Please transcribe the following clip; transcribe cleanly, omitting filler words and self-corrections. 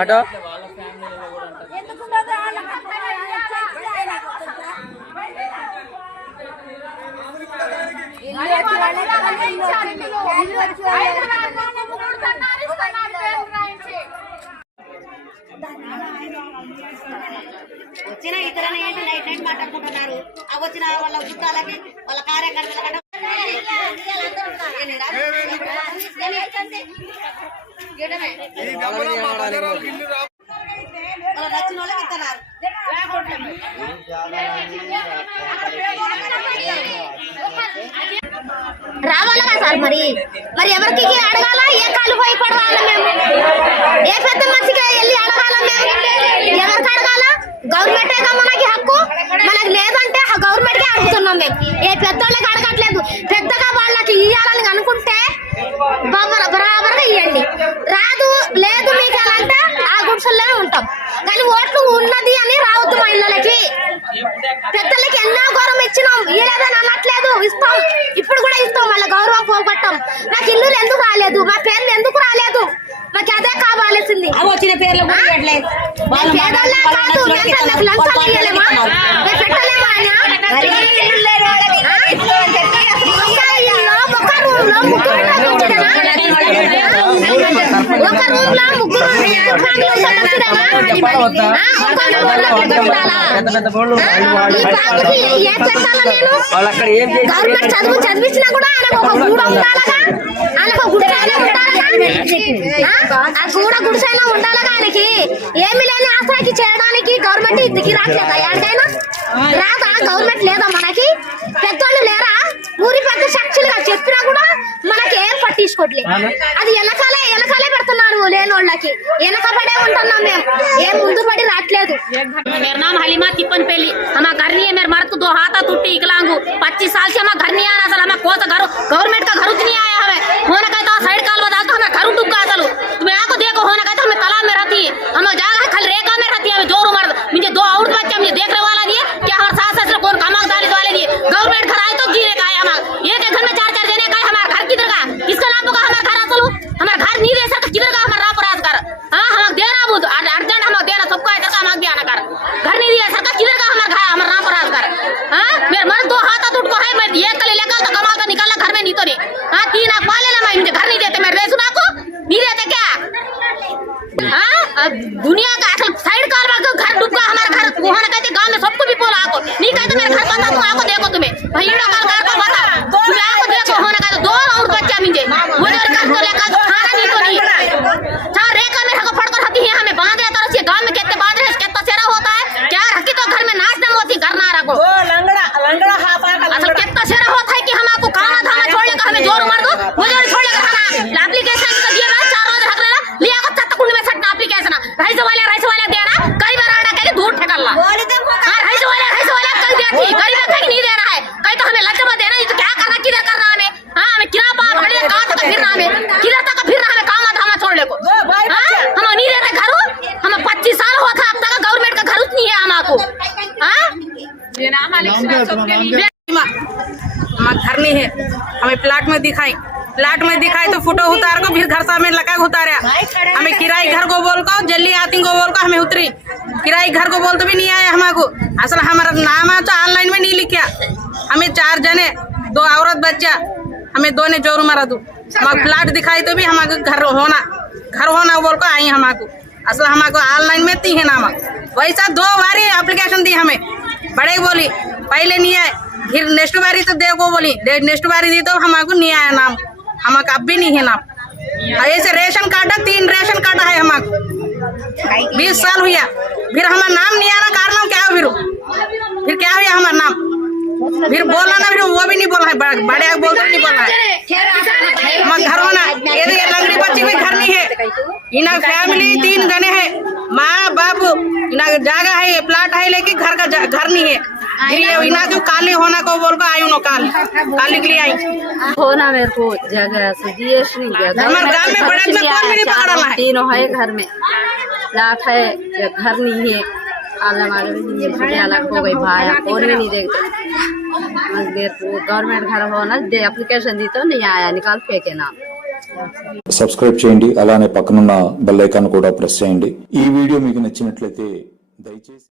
हटो వచ్చిన ఇతరులు ఏంటి నైట్ నైట్ మాట్లాడుకుంటున్నారు. అవి వచ్చిన వాళ్ళ చుట్టాలకి వాళ్ళ కార్యకర్తలకి వాళ్ళ నచ్చిన వాళ్ళకి ఇస్తున్నారు. రావాలా సార్ మరి మరి ఎవరికి అడగాల ఏ కాలు పోయి పడవాలా మేము ఏ పెద్ద మనిషికి వెళ్ళి అడగాల మేము ఎవరికి అడగాల గవర్నమెంటే మనకి హక్కు మనకి లేదంటే గవర్నమెంట్ కి అడుగుతున్నాం మేము ఏ పెద్దోళ్ళకి అడగట్లేదు పెద్దగా వాళ్ళకి ఇయ్యాలని అనుకుంటే బరాబర్గా ఇవ్వండి రాదు లేదు మీకు ఎలా అంటే ఆ గుడిసెల్లోనే ఉంటాం కానీ ఓట్లు ఉన్నది అని రావద్దు మా ఇళ్ళకి పెద్దలకి ఎన్నో గౌరవం ఇచ్చినాం ఇయ్యలేదని అనట్లేదు ఇస్తాం ఇప్పుడు కూడా ఇస్తాం వాళ్ళ గౌరవం పోగొట్టాం నాకు ఇల్లు ఎందుకు రాలేదు మా పేర్లు ఎందుకు రాలేదు నాకు అదే కావాల్సింది వచ్చిన పేర్లు లంచాలు ఇయ్యలేమా పెట్టలేమా ఒక రూమ్ లో ముగ్గురు గవర్నమెంట్ చదువు చదివించినా కూడా ఆయనకు ఒక గూడ ఉండాలగా ఆయనకు గుడిసైనా ఉండాలగా ఆ గూడ గుడిసైనా ఉండాలగా ఆయనకి ఏమి లేని ఆశ్రయకి చేయడానికి గవర్నమెంట్ ఇంటికి రాట్లేదా ఎక్కడికైనా రాదా గవర్నమెంట్ లేదా మనకి పెద్దోళ్ళు లేరా ఊరి పెద్ద సాక్షులుగా చెప్పినా కూడా మనకి ఏం పట్టించుకోవట్లేదు అది వెనకాలే పెడుతున్నారు లేని వాళ్ళకి వెనకబడే ఉంటున్నాం మేము ఏం ముందు పడి రావట్లేదు मेरा नाम हलीमा तिप्पनपेली हमारा घर नहीं है मेरे मर्द को 2 हाथ टूटी विकलांग 25 साल से हमारा घर नहीं आ रहा था हमें कौन सा घर गवर्नमेंट का घर नहीं आया हमें होना कहता साइड काल बता तो हमें घर डूब गया चलो तुम्हें आको देखो होना कहता हमें तालाब में रहती है हमें जागा खाली रेखा में रहती है हमें जोर मर्द मुझे 2 और बच्चे मुझे देखने वाला दिए क्या हमारे सास ससुर कौन कमाक डाले वाले दिए गवर्नमेंट घर आए तो जीने का आया हमारा एक घर में 4 देने का हमारा घर किधर का किसका नाम होगा हमारा घर चलो हमारा घर नहीं दे सकता किधर का हमारा अपराध कर हाँ हमें देना बोल अर्जेंट हमें देना सबको ऐसा हमें दिया कर घर नहीं दिया सरकार किधर का हमारा घर हमारा नाम अपराध कर हाँ मेरे मर्द 2 हाथ टूट को है मैं एक कल लेकर तो कमा कर निकालना घर में नहीं तो नहीं हाँ 3 आँख पाले ना मैं मुझे घर नहीं देते मैं रेसुना को नहीं देते क्या हाँ दुनिया का असल साइड कार घर डूब का हमारा घर वहाँ कहते गाँव में सबको भी बोला आपको नहीं कहते मेरे घर बता तुम आपको देखो तुम्हें भाई कार को बता तुम्हें आपको देखो होना कहते 2 और बच्चा मुझे मुझे घर को लेकर खाना नहीं तो नहीं चार रेखा में हको फड़कर होती है हमें बांध रहे तरह से गाँव में कितने बांध रहे कितना सेरा होता है क्या रखी तो घर में नाच दम होती घर ना रखो असल कितना सेरा होता है कि हम आपको खाना धाना छोड़ने का हमें जोर मार दो मुझे छोड़ने का खाना एप्लीकेशन तो दिया 4 रोज रख लेना लिया को तत्त कुंड में सट्टा एप्लीकेशन राइस वाले देना कई बार आड़ा कह धूठ ठकल्ला राइस वाले कल देखी गरीब है नहीं दे रहा है कहीं तो हमें लज्जा देना तो क्या करना किधर करना हमें हाँ हमें किरा पार कहाँ तक फिरना हमें किधर तक फिरना हमें काम धामा छोड़ने को हम नहीं देते घर हमें 25 साल हुआ था अब तक गवर्नमेंट का घर नहीं है हमारे घर नहीं है हमें प्लाट में दिखाई तो फोटो उतार को फिर घर सामने लगा उतारा हमें किराए घर को बोल को जल्दी आती को बोल को हमें उतरी किराए घर को बोल तो भी नहीं आया हमारे असल हमारा नाम है तो ऑनलाइन में नहीं लिखा हमें 4 जने 2 औरत बच्चा हमें 2 ने जोर मारा दो हमारे प्लाट दिखाई तो भी हमारे घर होना बोल को आई हमारे असल हमारे ऑनलाइन में थी है नाम वैसा 2 बारी एप्लीकेशन दी हमें बड़े बोली पहले नहीं आए फिर नेक्स्ट बारी तो देखो बोली नेक्स्ट बारी दी तो हमारे नहीं आया नाम हमारा अब भी नहीं है नाम ऐसे रेशन कार्ड 3 रेशन कार्ड है हमारे 20 साल हुआ फिर हमारा नाम नहीं आना कारण क्या हो फिर क्या हुआ हमारा नाम फिर बोला ना फिर वो भी नहीं बोला है बड़े बोलते नहीं बोला है हमारा घर होना ये लंगड़ी बच्ची भी घर नहीं है इना फैमिली 3 जने है माँ बाप इना जगह है प्लाट है लेकिन घर का घर नहीं है ये इना के काली होना को बोल को आई उनो काली के लिए आई होना मेरे को जगह से जीएस नहीं गया हमारे गांव में बड़ा में कौन भी नहीं पकड़ा है तीनों है घर में लाट है घर नहीं है आले माले में ये अलग हो गई भाई और भी नहीं देखते गवर्नमेंट घर होना दे एप्लीकेशन दी तो नहीं आया निकाल फेंके नाम సబ్స్క్రైబ్ చేయండి అలానే పక్కనున్న బెల్ ఐకాన్ కూడా ప్రెస్ చేయండి ఈ వీడియో మీకు నచ్చినట్లయితే దయచేసి